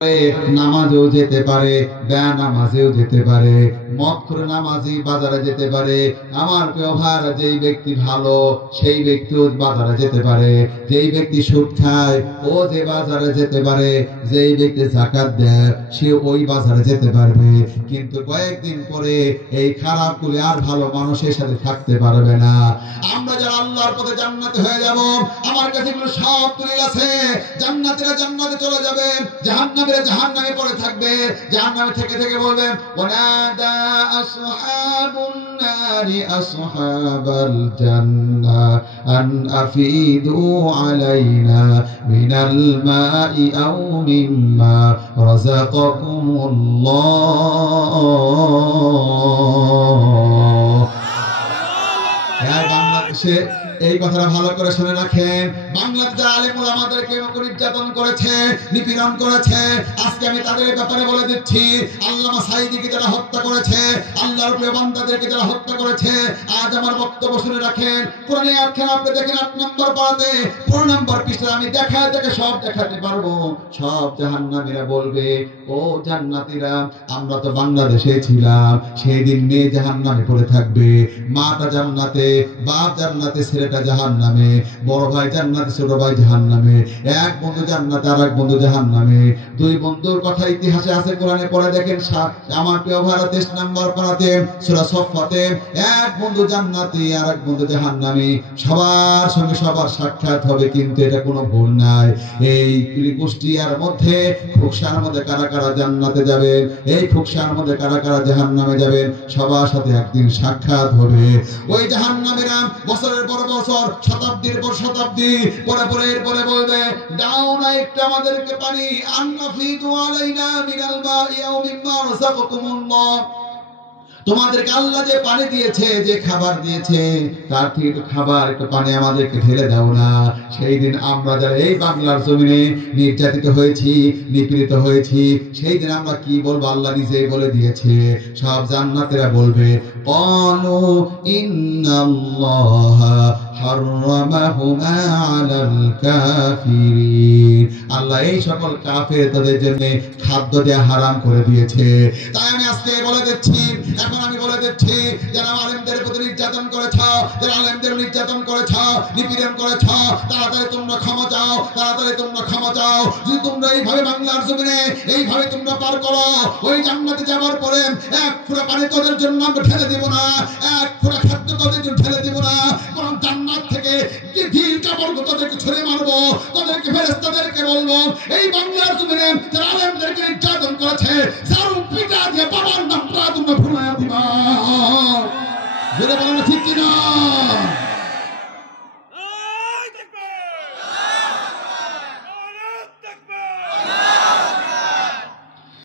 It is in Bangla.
নামাজেও যেতে পারে, বেনামাজেও যেতে পারে, মদখোর নামাজি বাজারে যেতে পারে। আমার প্রিয় ভাইরা, যেই ব্যক্তি ভালো সেই ব্যক্তিও বাজারে যেতে পারে, যেই ব্যক্তি সুদ খায় ও যে বাজারে যেতে পারে, যেই ব্যক্তি যাকাত দেয় সে ওই বাজারে যেতে পারবে। কিন্তু কয়েকদিন পরে এই খারাপ কুলে আর ভালো মানুষের সাথে থাকতে পারবে না। আমরা যারা আল্লাহর পথে জান্নাতে হয়ে যাব, আমার কাছে এগুলো সব দলিল আছে। জান্নাতীরা জান্নাতে চলে যাবে, জাহান্নামীরা জাহান্নামে পড়ে থাকবে। জাহান্নামে থেকে থেকে বলবে, ওয়ানাদা আসহাবুন নারি আসহাবাল জান্নাহ আন আফিদু আলাইনা মিনাল মাই আও মিম্মা রাযাকাকুমুল্লাহ। বাংলাদেশে এই কথাটা ভালো করে শুনে রাখেন, বাংলাদেশে আলেম ওলামাদেরকে নির্যাতন করেছে, নিপীড়ন করেছে। আজকে আমি তাদের ব্যাপারে বলে দিচ্ছি, আল্লামা সাঈদীকে যারা হত্যা করেছে, আল্লাহর প্রিয় বান্দাদেরকে যারা হত্যা করেছে, আজ আমার বক্তব্য শুনে রাখেন। কোরআনে আয়াতখানা আপনি দেখেন 8 নম্বর পারাতে 4 নম্বর পৃষ্ঠায় আমি দেখে সব দেখাতে পারবো। সব জাহান্নামীরা বলবে, ও জান্নাতীরা, আমরা তো বাংলাদেশে ছিলাম, সেই দিন মেয়ে জাহান্নামে পড়ে থাকবে, মাটা জান্নাতে, বাপ জান্নাতে, ছেলেটা জাহান্নামে, বড় ভাই জান্নাতে, ছোট ভাই জাহান্নামে, এক বন্ধু জান্নাতে আর এক বন্ধু জাহান্নামে। দুই বন্ধুর কথা ইতিহাসে আছে, কোরআনে পড়ে দেখেন। আমার প্রিয় ভাইরা 23 নম্বর পারাতে সূরা সফফাতে, এক বন্ধু জান্নাতি আর এক বন্ধু জাহান্নামী, সবার সঙ্গে সবার সাক্ষাৎ হবে, কিন্তু এটা কোনো ভুল নাই। এই গোষ্ঠীর মধ্যে ফুকসার মধ্যে কারা কারা জান্নাতে যাবেন, এই ফুকসার মধ্যে কারা কারা জাহান্নামে যাবেন, সবার সাথে একদিন সাক্ষাৎ হবে। ওই জাহান্নামীরা বছরের পর বছর, শতাব্দীর পর শতাব্দী পরে পরে এরপরে বলবে, দাও না একটু আমাদেরকে পানি, আনফিদু আলাইনা মিনাল মাই আও মিম্মা রাযাকাকুমুল্লাহ। তোমাদেরকে আল্লাহ যে পানি দিয়েছে, যে খাবার দিয়েছে, তার থেকে একটু খাবার, একটু পানি আমাদেরকে ঢেলে দাও না। সেই দিন আমরা যারা এই বাংলার জমিনে নির্যাতিত হয়েছি, নিপীড়িত হয়েছি, সেই দিন আমরা কি বলবো? আল্লাহ নিজেই বলে দিয়েছে। সব জান্নাতীরা বলবে, ক্বালু ইন্নাল্লাহা হাররামাহুমা আলাল কাফিরিন। আল্লাহ এই সকল কাফের তাদের জন্য খাদ্য দেয়া হারাম করে দিয়েছে। তাই আমি আজকে বলে দিচ্ছি, এখন আমি বলে দিচ্ছি, যারা আলেমদের প্রতি নির্যাতন করেছ, যারা আলেমদের নির্যাতন করেছ, নিপীড়ন করেছ, তাড়াতাড়ি তোমরা ক্ষমা চাও, তাড়াতাড়ি তোমরা ক্ষমা চাও। যদি তোমরা এইভাবে বাংলার জমিনে এইভাবে তোমরা পার করো, ওই জান্নাতে যাওয়ার পরে এক ফোঁটা পানি তোদের জন্য আমরা ঢেলে দিব না, এক ফোঁটা খাদ্য তোদের জন্য ঢেলে দিব না, বরং জান্নাত থেকে ঢিল কাপড় তোদেরকে ছুঁড়ে মারবো, তোদেরকে ফেরেশতাদেরকে বলবো, এই বাংলার জমিনে যারা আলেমদেরকে নির্যাতন করেছে, সারু পিটা দিয়ে বাবার নামটা তোমরা ভুলাইয়া দিবা। জোরে বলো ঠিক কিনা?